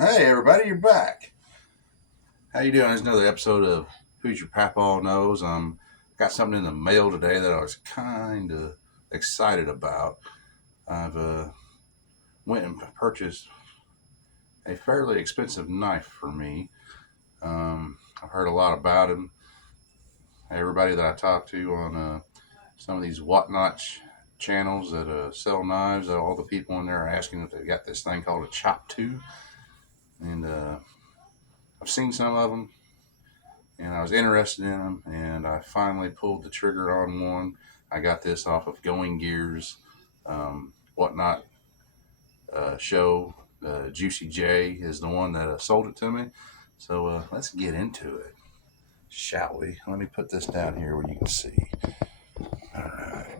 Hey everybody, you're back. How you doing? There's another episode of Who's Your Papaw Knows. Got something in the mail today that I was kind of excited about. I've went and purchased a fairly expensive knife for me. I've heard a lot about him. Everybody that I talk to on some of these whatnot channels that sell knives, all the people in there are asking if they've got this thing called a Chop 2. And I've seen some of them, and I was interested in them, and I finally pulled the trigger on one. I got this off of Going Gears, whatnot show. Juicy J is the one that sold it to me. So let's get into it, shall we? Let me put this down here where you can see. All right.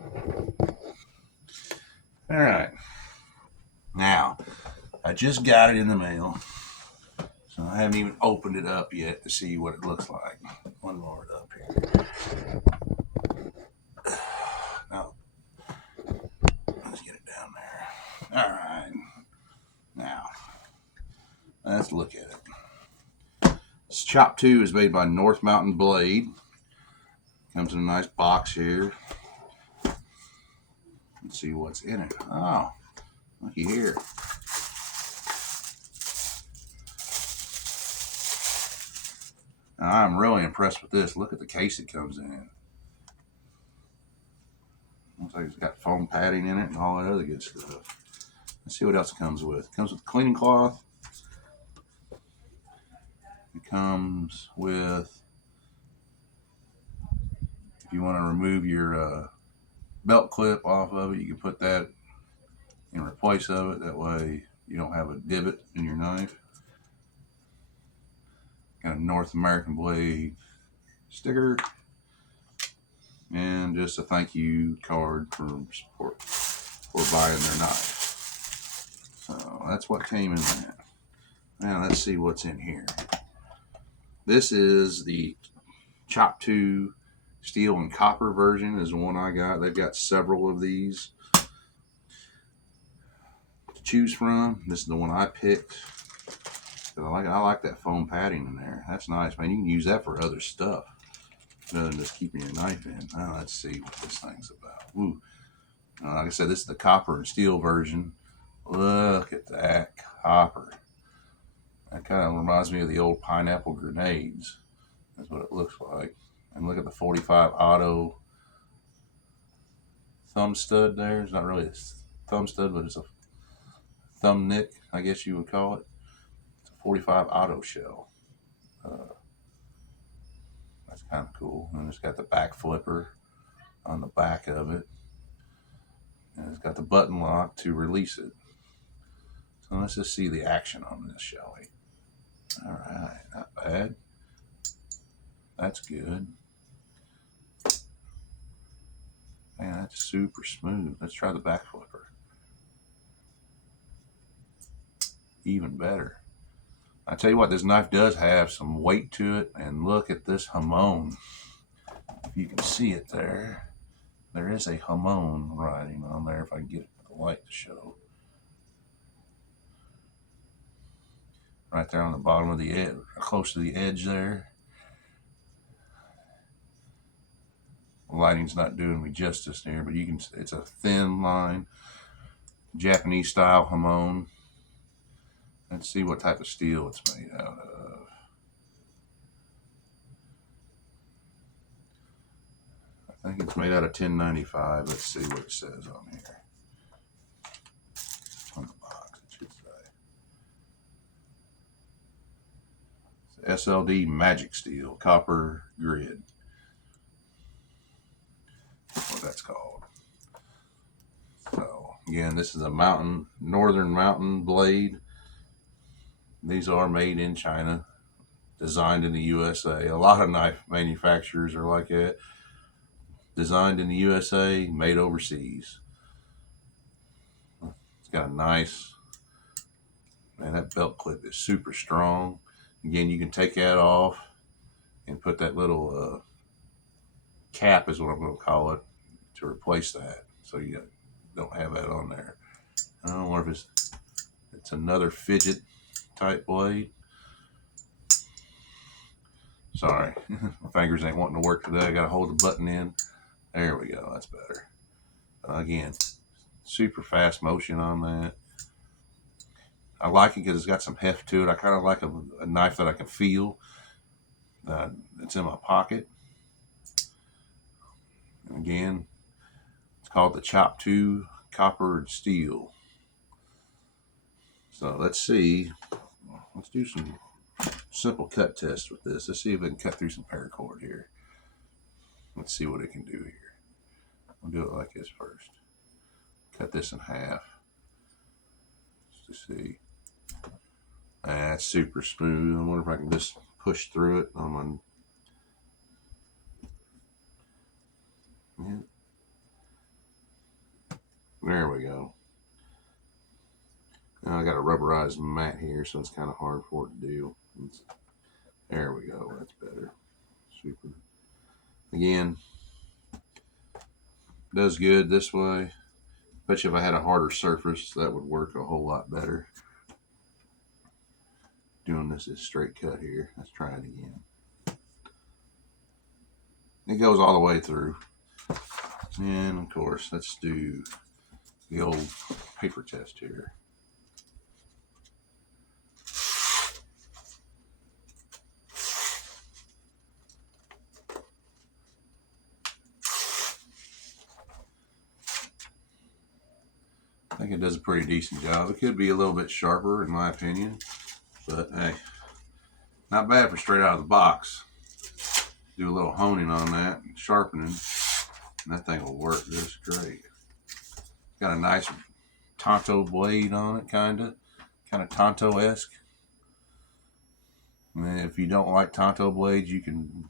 All right. Now, I just got it in the mail, so I haven't even opened it up yet to see what it looks like. One more up here. No, let's get it down there. All right. Now, let's look at it. This Chop 2 is made by North Mountain Blade. Comes in a nice box here. Let's see what's in it. Oh, looky here. Now, I'm really impressed with this. Look at the case it comes in. Looks like it's got foam padding in it and all that other good stuff. Let's see what else it comes with. It comes with cleaning cloth. It comes with, if you want to remove your belt clip off of it, you can put that in replace of it. That way you don't have a divot in your knife. Got a North American Blade sticker and just a thank you card for buying their knife. So that's what came in that. Now let's see what's in here. This is the Chop 2 steel and copper version is the one I got. They've got several of these to choose from. This is the one I picked. I like that foam padding in there. That's nice, man. You can use that for other stuff rather than just keeping your knife in. Now let's see what this thing's about. Ooh. Like I said, this is the copper and steel version. Look at that copper. That kind of reminds me of the old pineapple grenades. That's what it looks like. And look at the 45 auto thumb stud there. It's not really a thumb stud, but it's a thumb nick, I guess you would call it. It's a 45 auto shell. That's kind of cool. And it's got the back flipper on the back of it. And it's got the button lock to release it. So let's just see the action on this, shall we? All right, not bad. That's good. Man, that's super smooth. Let's try the back flipper. Even better. I tell you what, this knife does have some weight to it, and look at this hamon. If you can see it there, there is a hamon writing on there. If I can get the light to show. Right there on the bottom of the edge, close to the edge there. The lighting's not doing me justice there, but you can. It's a thin line, Japanese style hamon. Let's see what type of steel it's made out of. I think it's made out of 1095. Let's see what it says on here. On the box, it should say. It's SLD Magic Steel, copper grid. That's what that's called. So, again, this is a Northern Mountain Blade. These are made in China, designed in the USA. A lot of knife manufacturers are like that. Designed in the USA, made overseas. It's got a nice, man, that belt clip is super strong. Again, you can take that off and put that little cap, is what I'm going to call it, to replace that. So you don't have that on there. I don't know if it's another fidget. type blade. Sorry, my fingers ain't wanting to work today. I got to hold the button in. There we go. That's better. Again, super fast motion on that. I like it because it's got some heft to it. I kind of like a knife that I can feel. It's in my pocket. And again, it's called the Chop 2 Copper and Steel. So let's see. Let's do some simple cut tests with this. Let's see if we can cut through some paracord here. Let's see what it can do here. I'll do it like this first. Cut this in half. Just to see. That's super smooth. I wonder if I can just push through it on my. Yeah. There we go. Now I got a rubberized mat here, so it's kind of hard for it to do. There we go. That's better. Super. Again, does good this way. Bet you if I had a harder surface, that would work a whole lot better. Doing this is straight cut here. Let's try it again. It goes all the way through. And of course, let's do the old paper test here. I think it does a pretty decent job. It could be a little bit sharper in my opinion, but hey, not bad for straight out of the box. Do a little honing on that and sharpening, and that thing will work just great. Got a nice Tonto blade on it, kind of Tonto-esque. And if you don't like Tonto blades, you can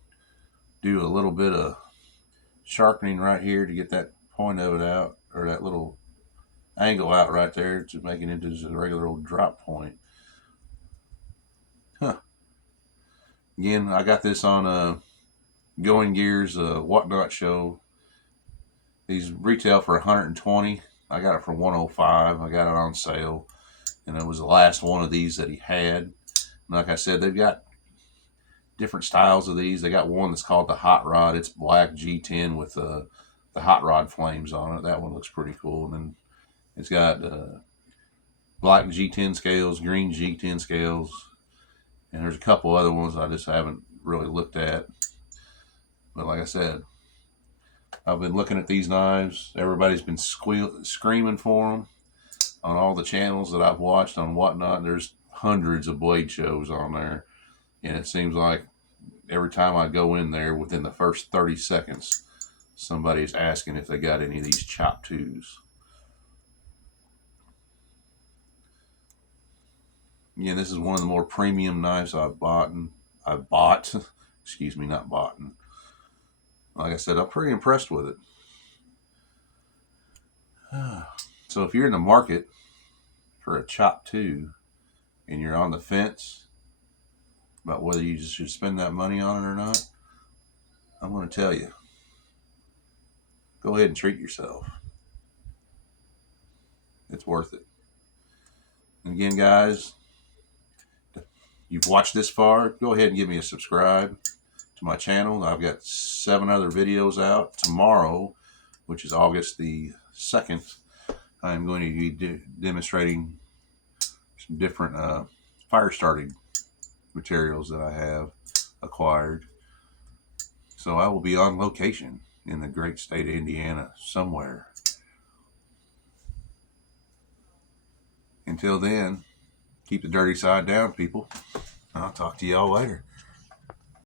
do a little bit of sharpening right here to get that point of it out, or that little angle out right there to make it into just a regular old drop point. Again, I got this on Going Gear's Whatnot show. These retail for $120. I got it for $105. I got it on sale, and it was the last one of these that he had. And like I said, they've got different styles of these. They got one that's called the Hot Rod. It's black G10 with the Hot Rod flames on it. That one looks pretty cool. And then it's got black G10 scales, green G10 scales, and there's a couple other ones I just haven't really looked at. But like I said, I've been looking at these knives. Everybody's been screaming for them on all the channels that I've watched on Whatnot. There's hundreds of blade shows on there, and it seems like every time I go in there, within the first 30 seconds, somebody's asking if they got any of these Chop 2s. Again, this is one of the more premium knives I've bought. Excuse me, not bought. Like I said, I'm pretty impressed with it. So if you're in the market for a Chop 2 and you're on the fence about whether you just should spend that money on it or not, I'm going to tell you, go ahead and treat yourself. It's worth it. And again, guys, you've watched this far, go ahead and give me a subscribe to my channel. I've got 7 other videos out. Tomorrow, which is August the 2nd, I'm going to be demonstrating some different fire starting materials that I have acquired. So I will be on location in the great state of Indiana somewhere. Until then, keep the dirty side down, people. I'll talk to y'all later.